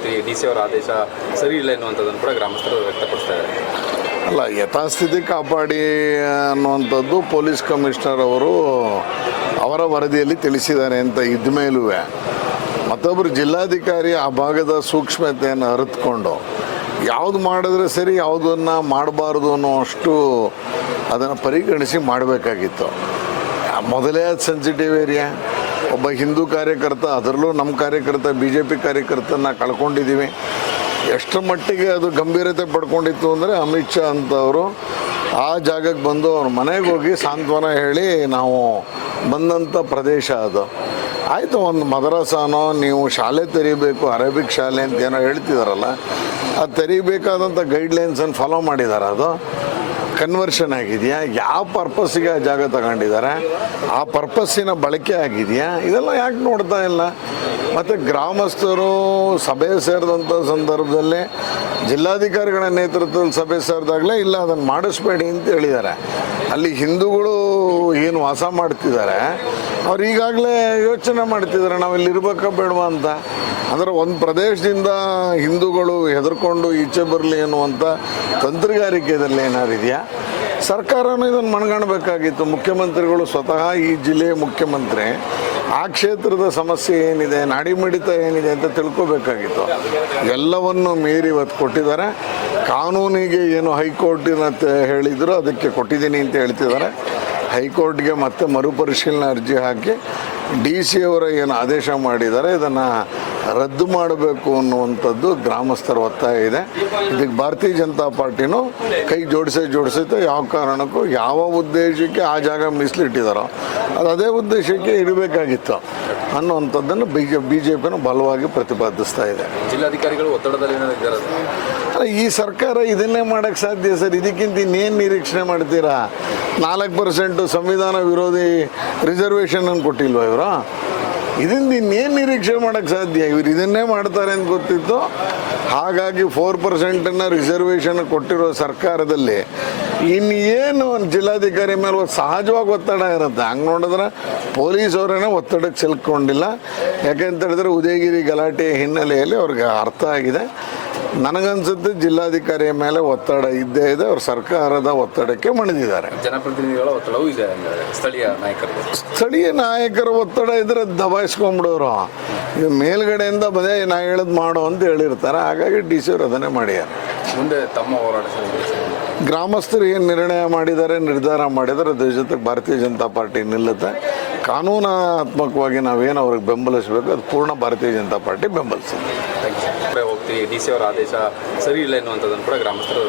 ಹೋಗ್ತೀವಿ, DC ಅವರ ಆದೇಶ ಸರಿ ಇಲ್ಲ ಎನ್ನುವಂಥದ್ದನ್ನು ಕೂಡ ಗ್ರಾಮಸ್ಥರು ವ್ಯಕ್ತಪಡಿಸ್ತಾ ಇದ್ದಾರೆ. ಅಲ್ಲ, ಯಥಾಸ್ಥಿತಿ ಕಾಪಾಡಿ ಅನ್ನುವಂಥದ್ದು ಪೊಲೀಸ್ ಕಮಿಷನರ್ ಅವರು ಅವರ ವರದಿಯಲ್ಲಿ ತಿಳಿಸಿದ್ದಾರೆ ಅಂತ ಇದ್ದ ಮೇಲೂ ಮತ್ತೊಬ್ಬರು ಜಿಲ್ಲಾಧಿಕಾರಿ ಆ ಭಾಗದ ಸೂಕ್ಷ್ಮತೆಯನ್ನು ಅರಿತುಕೊಂಡು ಯಾವುದು ಮಾಡಿದ್ರೆ ಸರಿ, ಯಾವುದನ್ನು ಮಾಡಬಾರ್ದು ಅನ್ನೋಷ್ಟು ಅದನ್ನು ಪರಿಗಣಿಸಿ ಮಾಡಬೇಕಾಗಿತ್ತು. ಮೊದಲೇ ಅದು ಸೆನ್ಸಿಟಿವ್ ಏರಿಯಾ. ಒಬ್ಬ ಹಿಂದೂ ಕಾರ್ಯಕರ್ತ, ಅದರಲ್ಲೂ ನಮ್ಮ ಕಾರ್ಯಕರ್ತ BJP ಕಾರ್ಯಕರ್ತನ ಕಳ್ಕೊಂಡಿದ್ದೀವಿ. ಎಷ್ಟರ ಮಟ್ಟಿಗೆ ಅದು ಗಂಭೀರತೆ ಪಡ್ಕೊಂಡಿತ್ತು ಅಂದರೆ ಅಮಿತ್ ಶಾ ಅಂತವರು ಆ ಜಾಗಕ್ಕೆ ಬಂದು ಅವ್ರ ಮನೆಗೆ ಹೋಗಿ ಸಾಂತ್ವನ ಹೇಳಿ ನಾವು ಬಂದಂಥ ಪ್ರದೇಶ ಅದು. ಆಯಿತು, ಒಂದು ಮದರಸಾನೋ ನೀವು ಶಾಲೆ ತೆರಿಬೇಕು, ಅರೇಬಿಕ್ ಶಾಲೆ ಅಂತ ಏನೋ ಹೇಳ್ತಿದಾರಲ್ಲ, ಅದು ತೆರಿಬೇಕಾದಂಥ ಗೈಡ್ಲೈನ್ಸನ್ನು ಫಾಲೋ ಮಾಡಿದ್ದಾರೆ. ಅದು ಕನ್ವರ್ಷನ್ ಆಗಿದೆಯಾ, ಯಾವ ಪರ್ಪಸ್ಸಿಗೆ ಆ ಜಾಗ ತಗೊಂಡಿದ್ದಾರೆ, ಆ ಪರ್ಪಸ್ಸಿನ ಬಳಕೆ ಆಗಿದೆಯಾ, ಇದೆಲ್ಲ ಯಾಕೆ ನೋಡ್ತಾ ಇಲ್ಲ? ಮತ್ತು ಗ್ರಾಮಸ್ಥರು ಸಭೆ ಸೇರಿದಂಥ ಸಂದರ್ಭದಲ್ಲಿ ಜಿಲ್ಲಾಧಿಕಾರಿಗಳ ನೇತೃತ್ವದಲ್ಲಿ ಸಭೆ ಸೇರಿದಾಗಲೇ ಇಲ್ಲ ಅದನ್ನು ಮಾಡಿಸ್ಬೇಡಿ ಅಂತ ಹೇಳಿದ್ದಾರೆ. ಅಲ್ಲಿ ಹಿಂದೂಗಳು ಏನು ವಾಸ ಮಾಡ್ತಿದ್ದಾರೆ ಅವ್ರು ಈಗಾಗಲೇ ಯೋಚನೆ ಮಾಡ್ತಿದ್ದಾರೆ ನಾವು ಇಲ್ಲಿ ಇರ್ಬೇಕಾ ಬೇಡವಾ ಅಂತ. ಅಂದರೆ ಒಂದು ಪ್ರದೇಶದಿಂದ ಹಿಂದೂಗಳು ಹೆದರ್ಕೊಂಡು ಈಚೆ ಬರಲಿ ಅನ್ನುವಂಥ ತಂತ್ರಗಾರಿಕೆ ಇದರಲ್ಲಿ ಏನಾದ್ರು ಇದೆಯಾ? ಸರ್ಕಾರನೂ ಇದನ್ನು ಮನಗಾಣಬೇಕಾಗಿತ್ತು. ಮುಖ್ಯಮಂತ್ರಿಗಳು ಸ್ವತಃ ಈ ಜಿಲ್ಲೆಯ ಮುಖ್ಯಮಂತ್ರಿ ಆ ಕ್ಷೇತ್ರದ ಸಮಸ್ಯೆ ಏನಿದೆ, ನಾಡಿಮಿಡಿತ ಏನಿದೆ ಅಂತ ತಿಳ್ಕೊಬೇಕಾಗಿತ್ತು. ಎಲ್ಲವನ್ನು ಮೀರಿ ಇವತ್ತು ಕೊಟ್ಟಿದ್ದಾರೆ. ಕಾನೂನಿಗೆ ಏನು ಹೈಕೋರ್ಟಿನ ಹೇಳಿದ್ರು ಅದಕ್ಕೆ ಕೊಟ್ಟಿದ್ದೀನಿ ಅಂತ ಹೇಳ್ತಿದ್ದಾರೆ. ಹೈಕೋರ್ಟ್ಗೆ ಮತ್ತೆ ಮರುಪರಿಶೀಲನೆ ಅರ್ಜಿ ಹಾಕಿ DC ಅವರ ಏನು ಆದೇಶ ಮಾಡಿದ್ದಾರೆ ಇದನ್ನು ರದ್ದು ಮಾಡಬೇಕು ಅನ್ನುವಂಥದ್ದು ಗ್ರಾಮಸ್ಥರ ಒತ್ತಾಯ ಇದೆ. ಇದಕ್ಕೆ ಭಾರತೀಯ ಜನತಾ ಪಾರ್ಟಿನೂ ಕೈ ಜೋಡಿಸುತ್ತೆ. ಯಾವ ಕಾರಣಕ್ಕೂ ಯಾವ ಉದ್ದೇಶಕ್ಕೆ ಆ ಜಾಗ ಮೀಸಲಿಟ್ಟಿದ್ದಾರೋ ಅದು ಅದೇ ಉದ್ದೇಶಕ್ಕೆ ಇರಬೇಕಾಗಿತ್ತು ಅನ್ನುವಂಥದ್ದನ್ನು BJPನೂ ಬಲವಾಗಿ ಪ್ರತಿಪಾದಿಸ್ತಾ ಇದೆ. ಜಿಲ್ಲಾಧಿಕಾರಿಗಳು ಒತ್ತಡದಲ್ಲಿ ಅಲ್ಲ, ಈ ಸರ್ಕಾರ ಇದನ್ನೇ ಮಾಡೋಕ್ಕೆ ಸಾಧ್ಯ ಸರ್. ಇದಕ್ಕಿಂತ ಇನ್ನೇನು ನಿರೀಕ್ಷಣೆ ಮಾಡ್ತೀರಾ? 4% ಸಂವಿಧಾನ ವಿರೋಧಿ ರಿಸರ್ವೇಷನನ್ನು ಕೊಟ್ಟಿಲ್ವ ಇವರು? ಇದರಿಂದ ಇನ್ನೇನು ನಿರೀಕ್ಷೆ ಮಾಡೋಕ್ಕೆ ಸಾಧ್ಯ? ಇವರು ಇದನ್ನೇ ಮಾಡ್ತಾರೆ ಅಂತ ಗೊತ್ತಿತ್ತು. ಹಾಗಾಗಿ 4% ರಿಸರ್ವೇಷನ್ ಕೊಟ್ಟಿರೋ ಸರ್ಕಾರದಲ್ಲಿ ಇನ್ನೇನು ಜಿಲ್ಲಾಧಿಕಾರಿ ಮೇಲೆ ಸಹಜವಾಗಿ ಒತ್ತಡ ಇರುತ್ತೆ. ಹಂಗೆ ನೋಡಿದ್ರೆ ಪೊಲೀಸ್ ಅವರೇನೆ ಒತ್ತಡಕ್ಕೆ ಸಿಲ್ಕೊಂಡಿಲ್ಲ. ಯಾಕೆಂತ ಹೇಳಿದ್ರೆ ಉದಯಗಿರಿ ಗಲಾಟೆ ಹಿನ್ನೆಲೆಯಲ್ಲಿ ಅವ್ರಿಗೆ ಅರ್ಥ ಆಗಿದೆ. ನನಗನ್ಸುತ್ತೆ ಜಿಲ್ಲಾಧಿಕಾರಿಯ ಮೇಲೆ ಒತ್ತಡ ಇದ್ದೇ ಇದೆ. ಅವರು ಸರ್ಕಾರದ ಒತ್ತಡಕ್ಕೆ ಮಣಿದಿದ್ದಾರೆ. ಜನಪ್ರತಿನಿಧಿಗಳ ಒತ್ತಡವೂ ಇದೆ. ಸ್ಥಳೀಯ ನಾಯಕರ ಒತ್ತಡ ಇದ್ರೆ ದಬಾಯಿಸ್ಕೊಂಡ್ಬಿಡೋರು. ಇದು ಮೇಲ್ಗಡೆಯಿಂದ ಬದೇ ನಾ ಹೇಳೋದು ಮಾಡು ಅಂತ ಹೇಳಿರ್ತಾರೆ. ಹಾಗಾಗಿ DC ಅವರು ಅದನ್ನೇ ಮಾಡ್ಯಾರ. ಮುಂದೆ ತಮ್ಮ ಹೋರಾಟ ಗ್ರಾಮಸ್ಥರು ಏನು ನಿರ್ಧಾರ ಮಾಡಿದ್ದಾರೆ ಅದ್ರ ಜೊತೆಗೆ ಭಾರತೀಯ ಜನತಾ ಪಾರ್ಟಿ ನಿಲ್ಲುತ್ತೆ. ಕಾನೂನಾತ್ಮಕವಾಗಿ ನಾವೇನು ಅವ್ರಿಗೆ ಬೆಂಬಲಿಸಬೇಕು ಅದು ಪೂರ್ಣ ಭಾರತೀಯ ಜನತಾ ಪಾರ್ಟಿ ಬೆಂಬಲಿಸುತ್ತೆ. ಹೋಗ್ತೀವಿ, DC ಅವರ ಆದೇಶ ಸರಿ ಇಲ್ಲ ಎನ್ನುವಂಥದ್ದನ್ನು ಕೂಡ ಗ್ರಾಮಸ್ಥರು